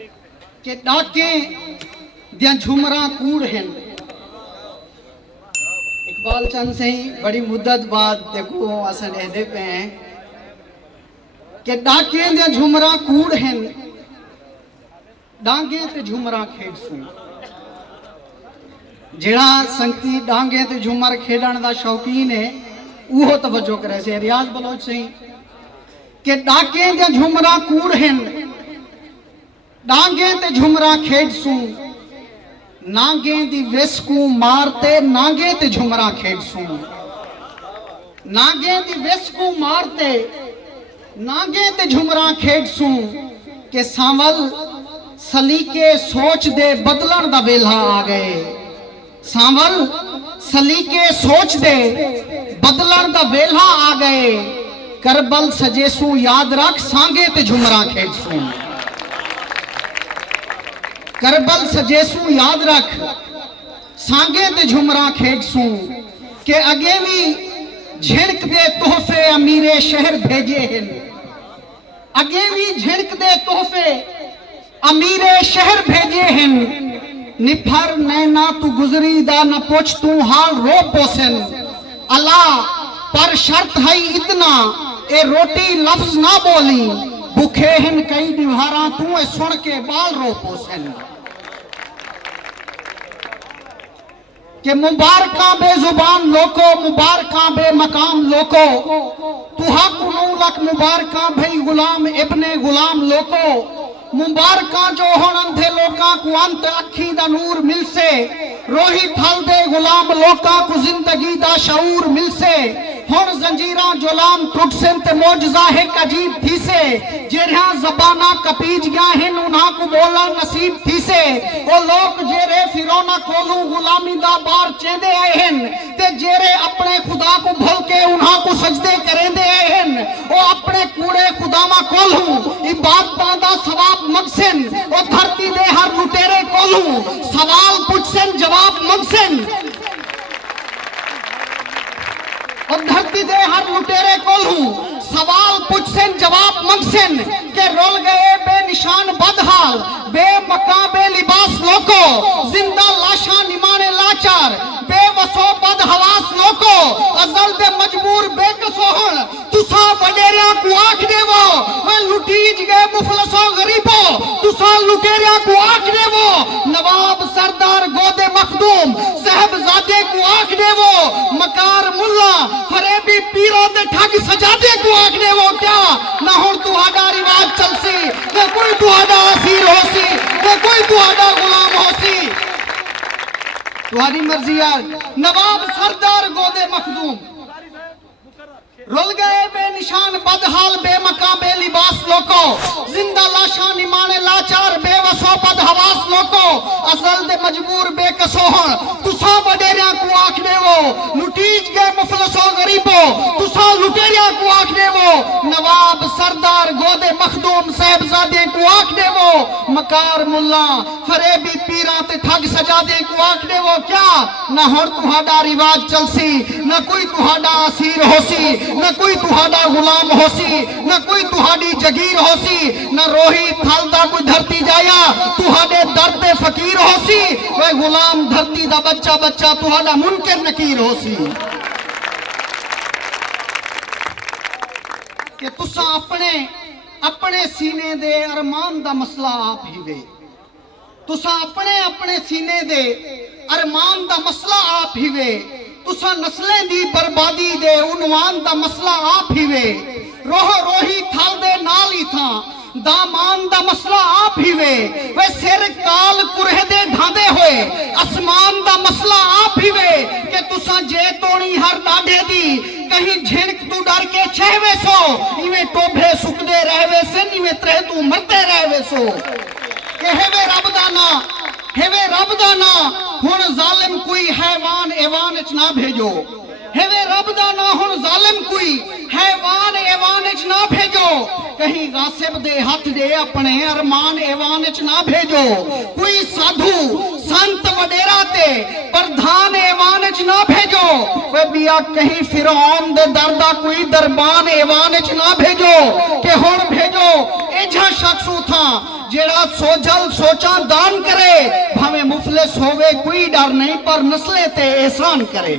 कि डाके दियां झुमरा कूड़ हैं। इकबाल चंद से ही बड़ी मुद्दत बाद देखो असन एहदे पे हैं कि डाके दियां झुमरा कूड़ हैं, डांगे ते झुमरा खेड सूं। जिहड़ा संगती डांगे ते झुमर खेडण दा शौकीन है उहो तवज्जो करे से रियाज बलोच से कि डाके दियां झुमरा कूड़ हैं, डांगे ते झुमरा खेड सूं। नांगे दी वेसकू मारते नांगे ते झुमरा खेड सूं। नांगे दी वेसकू मारते नांगे ते झुमरा खेड सूं। के सांवल सलीके सोच दे बदलण दा वेला आ गए। सांवल सलीके सोच दे बदलण दा वेला आ गए। करबल सजेसू याद रख सांगे ते झुमरा खेड सूं। करबल सजेसू याद रख सांगे ते झुमरा खेड सूं। के अगे भी झिड़क दे तोहफे अमीरे शहर भेजे हैं। अगे भी झिड़क दे तोहफे अमीरे शहर भेजे हैं। निफर नैना तू गुजरी दा न पूछ तू हाल रो पोसन। अला पर शर्त है इतना ए रोटी लफ्ज ना बोली। भूखे हैं कई दीवारा तू ए सुन के बाल रो पोसन। के मुबारका बेजुबान लोको मुबारका बेमकाम लोको। तुहा कुनू लक मुबारका भई गुलाम इब्ने गुलाम लोको। मुबारका जो होन अंधे लोका को अंत अखी दा नूर मिलसे। रोही फल दे गुलाम लोका को जिंदगी दा शऊर मिलसे। हुन जंजीरा जुलाम टुट से ते मौजजा है अजीब थी से। जेरा जबाना कपीज गया है उन्हा को बोला नसीब थी से। ओ लोग जेरे फिरौना कोलू गुलामी दा बार चेंदे आए हैं। ते जेरे अपने खुदा को भूल के उन्हा को सजदे करेंदे आए हैं। ओ अपने कूड़े खुदावा कोलू इबादतां दा सवाब मंगसन। ओ धरती दे हर लुटेरे कोलू सवाल पुछसन जवाब मंगसन। और धरती दे हर लुटेरे कोलू सवाल पुछसन जवाब मंगसन। के रोल गए बेनिशान बदहाल बेमका बेलिबास लोको। जिंदा लाशा निमाने लाचार बेवसो बदहवास लोको। अजल दे मजबूर बेकसो हन तुसा वडेरिया को आख देवो। मैं लुटीज गए मुफलसो गरीबो तुसा लुटेरिया को आख देवो। नवाब सरदार गोदे मखदूम साहबजादे को आख देवो। मकार मुल्ला फरेबी पीरो दे ठग सजादे को आख देवो। क्या ना हुन तुहाडा रिवाज चलसी ना कोई तुहाडा असीर होसी ना कोई तुहाडा गुलाम होसी। तुम्हारी मर्जी यार। नवाब सरदार गोदे मखदूम रुल गए बेनिशान बदहाल बेमका बेलिबास लोको। जिंदा लाशा निमाने लाचार बेवसो बदहवास लोको। असल दे मजबूर बेकसो हन तुसा वडेरिया को आख देवो। लुटीज गए मुफलसो गरीबो तुसा लुटेरिया को आख देवो। नवाब सरदार गोदे मखदूम साहबजादे को आख देवो। मकार मुल्ला फरेबी पीरा ते ठग सजादे को आख देवो। क्या ना हुन तुहाडा रिवाज चलसी ना कोई तुहाडा असीर होसी ना कोई तुहाडा गुलाम होसी ना कोई तुहाडी जगीर होसी। ना रोही फलदा कोई धरती जाया तुहाडे दर पे फकीर होसी। वे गुलाम धरती दा बच्चा बच्चा तुहाडा मुनकर नकीर होसी। कि तुसा अपने अपने सीने दे अरमान दा मसला आप ही वे। तुसा अपने अपने सीने दे अरमान दा मसला आप ही वे। तुसा नस्लें दी बर्बादी दे उन्वान दा मसला आप ही वे। रोह रोही थल दे नाल ही था दामान दा मसला आप ही वे। वे सिर काल कुरहे दे ढांदे होए आसमान दा मसला आप ही वे। कि तुसा जे तोड़ी हर डाढ़े दी कहीं झिड़क तू डर के छहवे सो। इवें टोभे सुकदे रहवे से इवें त्रे तू मरते रहवे सो। कि हेवे रब दा ना हेवे रब दा ना हुन जालिम कोई हैवान एवान च ना भेजो। हेवे रब दा ना हुन जालिम कोई हैवान एवान च ना भेजो। कहीं गासिब दे हाथ दे अपने अरमान एवान च ना भेजो। कोई साधु संत वडेरा ते प्रधान एवान च ना भेजो। वे बिया कहीं फिरौन दे दरदा कोई दरबान एवान च ना भेजो। के हुन भेजो एझा शख्स था जेड़ा सोजल सोचा दान करे, भावे मुफलिस होवे कोई डर नहीं पर नस्ले ते एहसान करे।